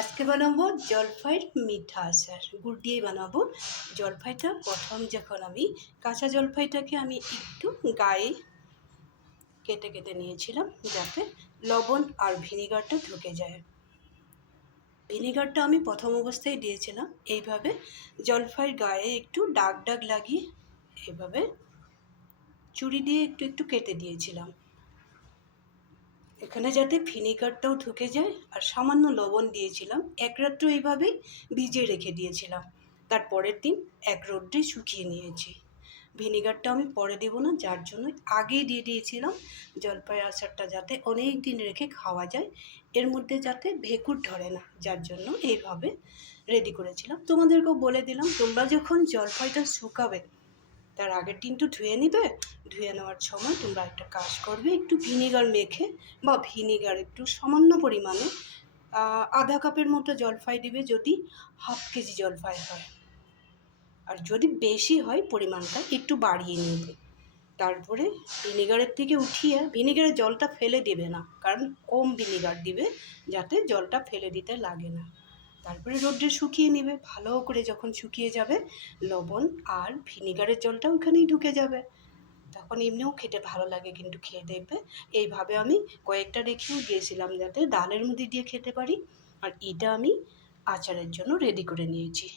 আজকে বানাবো জলফাইয়ের মিঠা আচার। গুড় দিয়ে বানাবো। জলফাইটা প্রথম যখন আমি কাঁচা জলফাইটাকে আমি একটু গায়ে কেটে কেটে নিয়েছিলাম যাতে লবণ আর ভিনিগারটা ঢুকে যায়। ভিনিগারটা আমি প্রথম অবস্থায় দিয়েছিলাম এইভাবে জলফাইয়ের গায়ে একটু দাগ দাগ লাগিয়ে এইভাবে ছুরি দিয়ে একটু একটু কেটে দিয়েছিলাম। এখানে যাতে ভিনিগারটাও ঢুকে যায় আর সামান্য লবণ দিয়েছিলাম। এক রাত্র এইভাবেই ভিজিয়ে রেখে দিয়েছিলাম। তার পরের দিন এক রোদ্রে শুকিয়ে নিয়েছি। ভিনিগারটা আমি পরে দেবো না, যার জন্য আগেই দিয়ে দিয়েছিলাম। জলপাই আচারটা যাতে অনেক দিন রেখে খাওয়া যায়, এর মধ্যে যাতে ভেঁকুর ধরে না, যার জন্য এইভাবে রেডি করেছিলাম। তোমাদেরকেও বলে দিলাম, তোমরা যখন জলপাইটা শুকাবে তার আগের দিন তো ধুয়ে নিবে। ধুয়ে নেওয়ার সময় তোমরা একটা কাজ করবে, একটু ভিনিগার মেখে বা ভিনিগার একটু সামান্য পরিমাণে আধা কাপের মতো জলপাই দিবে যদি হাফ কেজি জলপাই হয়। আর যদি বেশি হয় পরিমাণটা একটু বাড়িয়ে নেবে। তারপরে ভিনিগারের থেকে উঠিয়ে ভিনিগারের জলটা ফেলে দেবে না, কারণ কম ভিনিগার দিবে যাতে জলটা ফেলে দিতে লাগে না। তারপরে রোদ্রে শুকিয়ে নেবে ভালো করে। যখন শুকিয়ে যাবে লবণ আর ভিনিগারের জলটা ওখানেই ঢুকে যাবে, তখন এমনিও খেতে ভালো লাগে। কিন্তু খেয়ে দেখবে এইভাবে আমি কয়েকটা রেখেও দিয়েছিলাম যাতে ডালের মধ্যে দিয়ে খেতে পারি। আর এটা আমি আচারের জন্য রেডি করে নিয়েছি।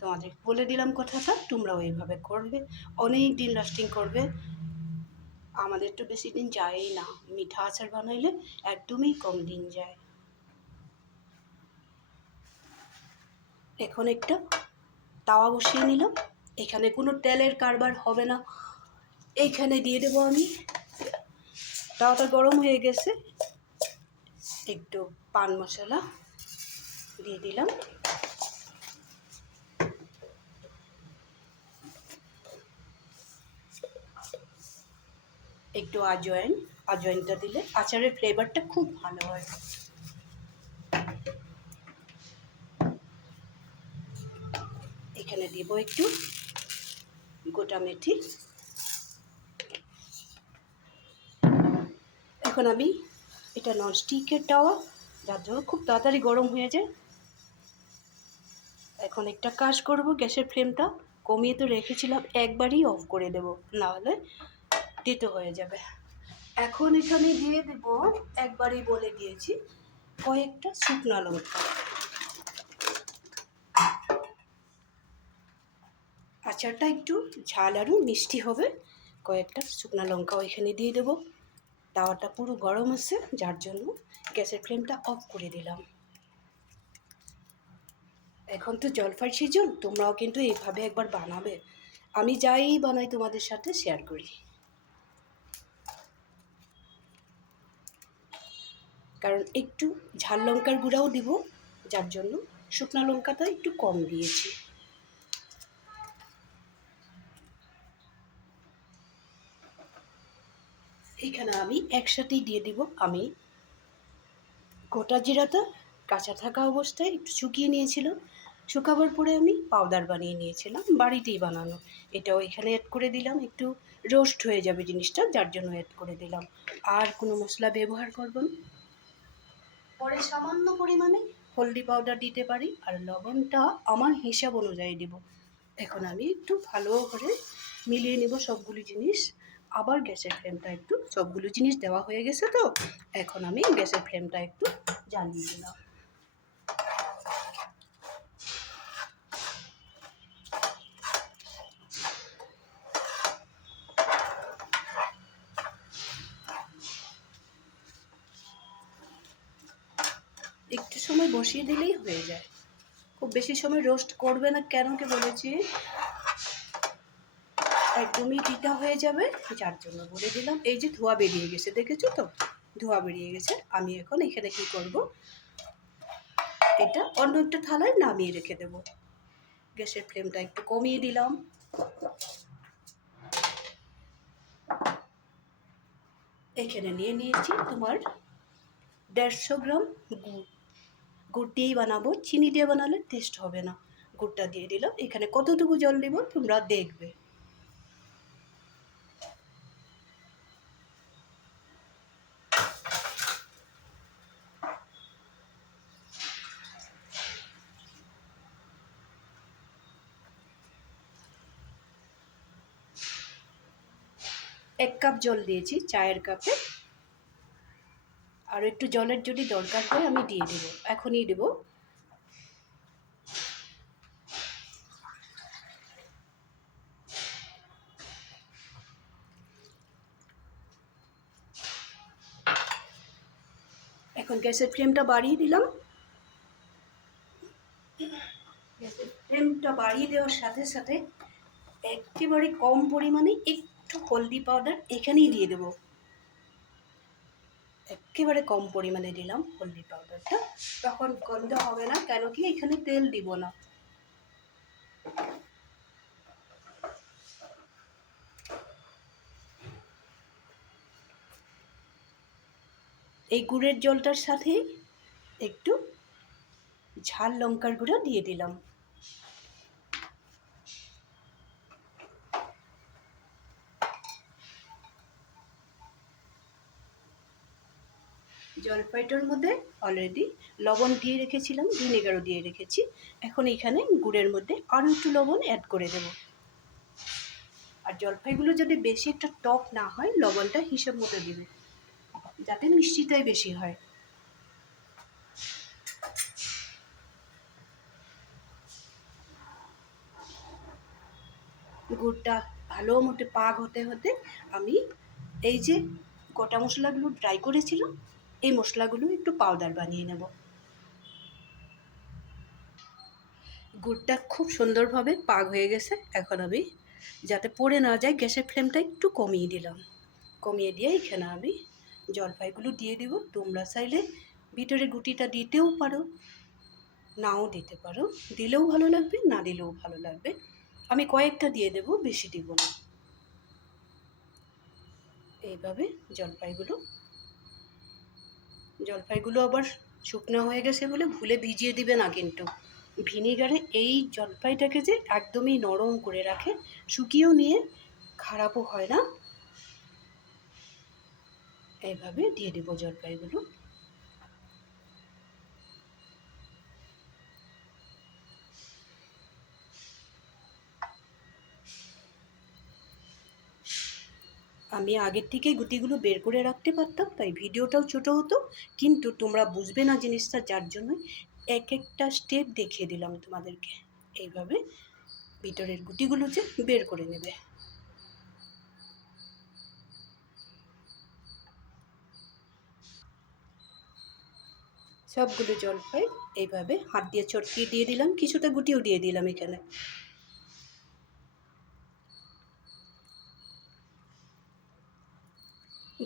তোমাদের বলে দিলাম কথাটা, তোমরাও এইভাবে করবে, অনেক দিন লাস্টিং করবে। আমাদের তো বেশি দিন যায়ই না, মিঠা আচার বানাইলে একদমই কম দিন যায়। এখন একটা তাওয়া বসিয়ে নিলাম। এখানে কোনো তেলের কারবার হবে না। এইখানে দিয়ে দেবো আমি, তাওয়াটা গরম হয়ে গেছে, একটু পান মশলা দিয়ে দিলাম, একটু আজওয়াইন। আজওয়াইনটা দিলে আচারের ফ্লেভারটা খুব ভালো হয়। এখানে দিব একটু গোটা মেথি। এখন আমি এটা ননস্টিকের তাওয়া, যার জন্য খুব তাড়াতাড়ি গরম হয়ে যায়। এখন একটা কাজ করব, গ্যাসের ফ্লেমটা কমিয়ে তো রেখেছিলাম, একবারই অফ করে দেব, নাহলে তেতো হয়ে যাবে। এখন এখানে দিয়ে দেব, একবারই বলে দিয়েছি, কয়েকটা শুকনো লঙ্কা। আচারটা একটু ঝাল আরও মিষ্টি হবে। কয়েকটা শুকনো লঙ্কাও এখানে দিয়ে দেবো। তাওয়াটা পুরো গরম আছে, যার জন্য গ্যাসের ফ্লেমটা অফ করে দিলাম। এখন তো জলপাই সিজন, তোমরাও কিন্তু এইভাবে একবার বানাবে। আমি যাই বানাই তোমাদের সাথে শেয়ার করি, কারণ একটু ঝাল লঙ্কার গুঁড়াও দিব, যার জন্য শুকনো লঙ্কাটা একটু কম দিয়েছি। এখানে আমি একসাথেই দিয়ে দিব, আমি গোটা জিরাটা কাঁচা থাকা অবস্থায় একটু শুকিয়ে নিয়েছিলাম। শুকাবার পরে আমি পাউডার বানিয়ে নিয়েছিলাম, বাড়িতেই বানানো। এটাও এখানে অ্যাড করে দিলাম, একটু রোস্ট হয়ে যাবে জিনিসটা, যার জন্য অ্যাড করে দিলাম। আর কোনো মশলা ব্যবহার করব না। পরে সামান্য পরিমাণে হলদি পাউডার দিতে পারি, আর লবণটা আমার হিসাব অনুযায়ী দেব। এখন আমি একটু ভালো করে মিলিয়ে নেব সবগুলো জিনিস। আবার গ্যাসের ফ্লেমটা একটু, সবগুলো জিনিস দেওয়া হয়ে গেছে তো, এখন আমি গ্যাসের ফ্লেমটা একটু জ্বালিয়ে দিলাম। একটু সময় বসিয়ে দিলেই হয়ে যায়, খুব বেশি সময় রোস্ট করবে না। কেন কি বলেছি, একদমই তিতা হয়ে যাবে, যার জন্য বলে দিলাম। এই যে ধোঁয়া বেরিয়ে গেছে, দেখেছো তো, ধোঁয়া বেরিয়ে গেছে। আমি এখন এখানে কি করব, এটা অন্য একটা থালায় নামিয়ে রেখে দেব। গ্যাসের ফ্লেমটা একটু কমিয়ে দিলাম। এখানে নিয়ে নিয়েছি তোমার 150 গ্রাম গুড়। গুড় দিয়েই বানাবো, চিনি দিয়ে বানালে টেস্ট হবে না। গুড়টা দিয়ে দিলাম। এখানে কতটুকু জল দেব তোমরা দেখবে। 1 কাপ জল দিয়েছি চায়ের কাপে। আর একটু জলের যদি দরকার হয় আমি দিয়ে দেবো, এখনই দেবো। এখন গ্যাসের ফ্লেমটা বাড়িয়ে দিলাম। গ্যাসের ফ্লেমটা বাড়িয়ে দেওয়ার সাথে সাথে একেবারে কম পরিমাণে একটু হলদি পাউডার এখানেই দিয়ে দেবো। একেবারে কম পরিমাণে দিলাম হলদি পাউডারটা, তখন গন্ধ হবে না, কেন কি এখানে তেল দিব না। এই গুড়ের জলটার সাথে একটু ঝাল লঙ্কার গুঁড়ো দিয়ে দিলাম। জলপাইটার মধ্যে অলরেডি লবণ দিয়ে রেখেছিলাম, ভিনেগারও দিয়ে রেখেছি। এখন এখানে গুড়ের মধ্যে আরও একটু লবণ অ্যাড করে দেব। আর জলপাইগুলো যদি বেশি একটা টক না হয়, লবণটা হিসাব মতো দেবে, যাতে মিষ্টিটাই বেশি হয়। গুড়টা ভালো মতো পাক হতে হতে আমি এই যে গোটা মশলাগুলো ড্রাই করেছিলাম, এই মশলাগুলো একটু পাউডার বানিয়ে নেব। গুড়টা খুব সুন্দরভাবে পাক হয়ে গেছে। এখন আমি যাতে পড়ে না যায়, গ্যাসের ফ্লেমটা একটু কমিয়ে দিলাম। কমিয়ে দিয়ে এখানে আমি জলপাইগুলো দিয়ে দেব। তোমরা চাইলে ভিতরে গুটিটা দিতেও পারো, নাও দিতে পারো, দিলেও ভালো লাগবে, না দিলেও ভালো লাগবে। আমি কয়েকটা দিয়ে দেব, বেশি দিব না। এইভাবে জলপাইগুলো আবার শুকনো হয়ে গেছে বলে ভুলে ভিজিয়ে দিবে না কিন্তু। ভিনিগারে এই জলপাইটাকে যে একদমই নরম করে রাখে, শুকিয়েও নিয়ে খারাপও হয় না। এইভাবে দিয়ে দেবো জলপাইগুলো। আমি আগের থেকেই গুটিগুলো বের করে রাখতে পারতাম, তাই ভিডিওটাও ছোটো হতো, কিন্তু তোমরা বুঝবে না জিনিসটা, যার জন্য এক একটা স্টেপ দেখিয়ে দিলাম তোমাদেরকে। এইভাবে ভিতরের গুটিগুলো যে বের করে নেবে। সবগুলো জলপাই এইভাবে হাত দিয়ে চটকিয়ে দিয়ে দিলাম, কিছুটা গুটিও দিয়ে দিলাম এখানে।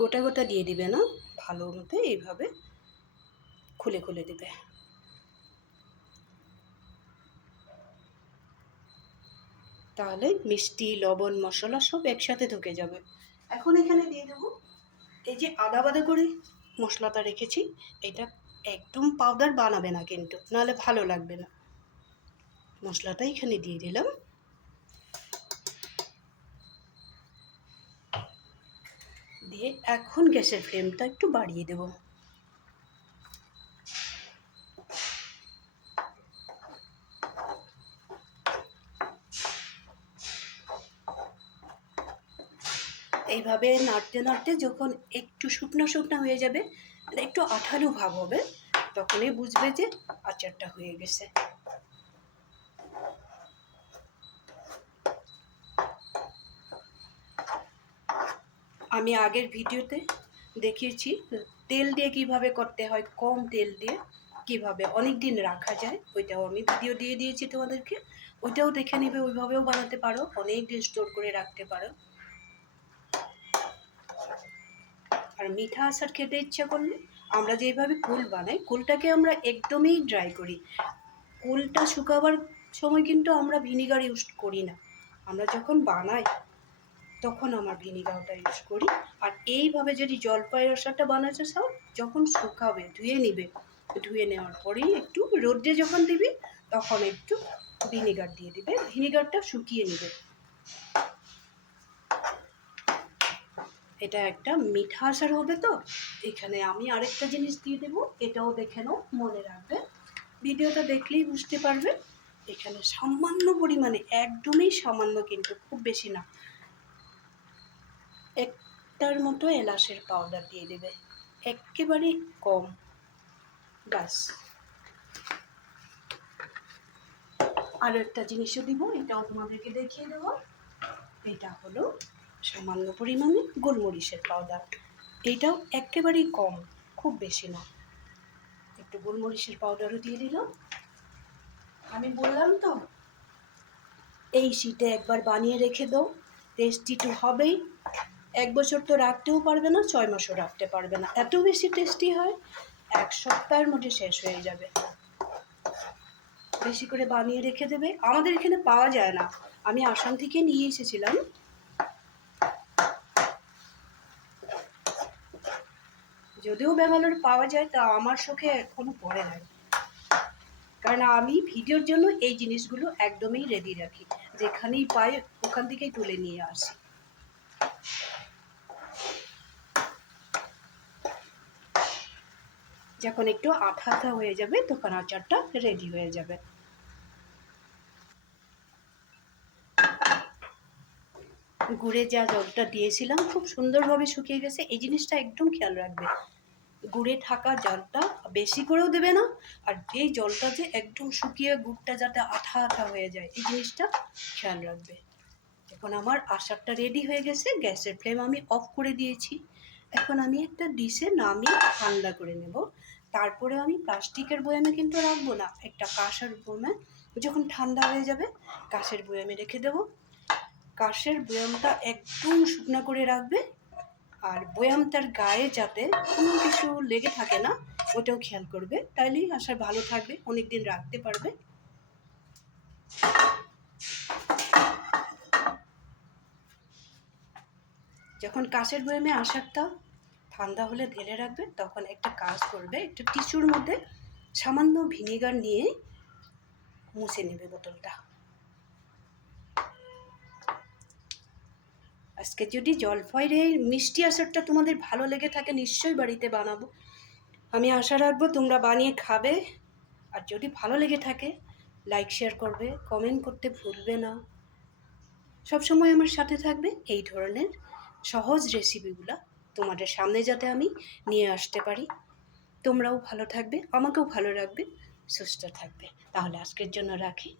গোটা গোটা দিয়ে দিবে না, ভালো মতো এইভাবে খুলে খুলে দেবে। তাহলে মিষ্টি, লবণ, মশলা সব একসাথে ঢুকে যাবে। এখন এখানে দিয়ে দেবো এই যে আদা বাদা করে মশলাটা রেখেছি। এটা একদম পাউডার বানাবে না কিন্তু, নাহলে ভালো লাগবে না। মশলাটা এখানে দিয়ে দিলাম। দিয়ে এখন গ্যাসের ফ্লেমটা একটু বাড়িয়ে দেব। এইভাবে নাড়তে নাড়তে যখন একটু শুকনো শুকনো হয়ে যাবে, একটু আঠালো ভাব হবে, তখনই বুঝবে যে আচারটা হয়ে গেছে। আমি আগের ভিডিওতে দেখিয়েছি তেল দিয়ে কিভাবে করতে হয়, কম তেল দিয়ে কিভাবে অনেক দিন রাখা যায়, ওইটাও আমি ভিডিও দিয়ে দিয়েছি তোমাদেরকে। ওইটাও দেখে নেবে, ওইভাবেও বানাতে পারো, অনেক দিন স্টোর করে রাখতে পারো। আর মিঠা আচার খেতে ইচ্ছা করলে আমরা যেভাবে কুল বানাই, কুলটাকে আমরা একদমই ড্রাই করি। কুলটা শুকাবার সময় কিন্তু আমরা ভিনিগার ইউজ করি না, আমরা যখন বানাই তখন আমার ভিনিগারটা ইউজ করি। আর এইভাবে যদি জলপাইয়ের আচারটা বানাতে চাও, যখন শুকাবে ধুয়ে নিবে, ধুয়ে নেওয়ার পরেই একটু রোদ্রে যখন দিবি, তখন একটু ভিনিগার দিয়ে দিবে, ভিনিগারটা শুকিয়ে নেবে। এটা একটা মিঠা আচার হবে। তো এখানে আমি আরেকটা জিনিস দিয়ে দেবো, এটাও দেখে নাও, মনে রাখবে, ভিডিওটা দেখলেই বুঝতে পারবে। এখানে সামান্য পরিমাণে, একদমই সামান্য, কিন্তু খুব বেশি না, একটার মতো এলাচের পাউডার দিয়ে দেবে, একেবারে কম, ব্যাস। আর একটা জিনিসও দিব, এটাও তোমাদেরকে দেখিয়ে দেবো। এটা হলো সামান্য পরিমাণে গোলমরিচের পাউডার, এইটাও একেবারেই কম, খুব বেশি না। একটু গোলমরিচের পাউডারও দিয়ে দিলাম। আমি বললাম তো, এই শীতে একবার বানিয়ে রেখে দাও, টেস্টি তো হবেই। 1 বছর তো রাখতেও পারবে না, 6 মাসও রাখতে পারবে না, এত বেশি টেস্টি হয়। 1 সপ্তাহের মধ্যে শেষ হয়ে যাবে। বেশি করে বানিয়ে রেখে দেবে। আমাদের এখানে পাওয়া যায় না, আমি আসাম থেকে নিয়ে এসেছিলাম। যদিও ব্যাঙ্গালোর পাওয়া যায়, তা আমার চোখে এখনো পড়ে নাই, কারণ আমি ভিডিওর জন্য এই জিনিসগুলো একদমই রেডি রাখি, যেখানেই পাই ওখান থেকেই তুলে নিয়ে আসি। যখন একটু আঠা আঠা হয়ে যাবে তখন আচারটা রেডি হয়ে যাবে। গুড়ে যা জলটা দিয়েছিলাম খুব সুন্দরভাবে শুকিয়ে গেছে, এই জিনিসটা একদম খেয়াল রাখবে। গুড়ে থাকা জলটা বেশি করেও দেবে না, আর এই জলটা যে একদম শুকিয়ে গুড়টা যাতে আঠা আঠা হয়ে যায়, এই জিনিসটা খেয়াল রাখবে। এখন আমার আচারটা রেডি হয়ে গেছে, গ্যাসের ফ্লেম আমি অফ করে দিয়েছি। এখন আমি একটা ডিশে নামিয়ে ঠান্ডা করে নেব। তারপরে আমি প্লাস্টিকের বয়ামে কিন্তু রাখবো না, একটা কাঁসার বয়ামে, যখন ঠান্ডা হয়ে যাবে কাঁচের বয়ামে রেখে দেবো। কাঁচের বয়ামটা একদম শুকনো করে রাখবে, আর বয়ামটার গায়ে যাতে কোনো কিছু লেগে থাকে না ওটাও খেয়াল করবে, তাইলেই আচার ভালো থাকবে, অনেক দিন রাখতে পারবে। যখন কাঁচের বয়ামে আচারটা ঠান্ডা হলে ঢেলে রাখবে, তখন একটা কাজ করবে, একটা টিস্যুর মধ্যে সামান্য ভিনেগার নিয়ে মুছে নেবে বোতলটা। আজকে যদি জলপাইয়ের এই মিষ্টি আচারটা তোমাদের ভালো লেগে থাকে, নিশ্চয়ই বাড়িতে বানাবো। আমি আশা রাখবো তোমরা বানিয়ে খাবে, আর যদি ভালো লেগে থাকে লাইক শেয়ার করবে, কমেন্ট করতে ভুলবে না। সবসময় আমার সাথে থাকবে, এই ধরনের সহজ রেসিপিগুলো তোমাদের সামনে যাতে আমি নিয়ে আসতে পারি। তোমরাও ভালো থাকবে, আমাকেও ভালো রাখবে, সুস্থ থাকবে। তাহলে আজকের জন্য রাখি।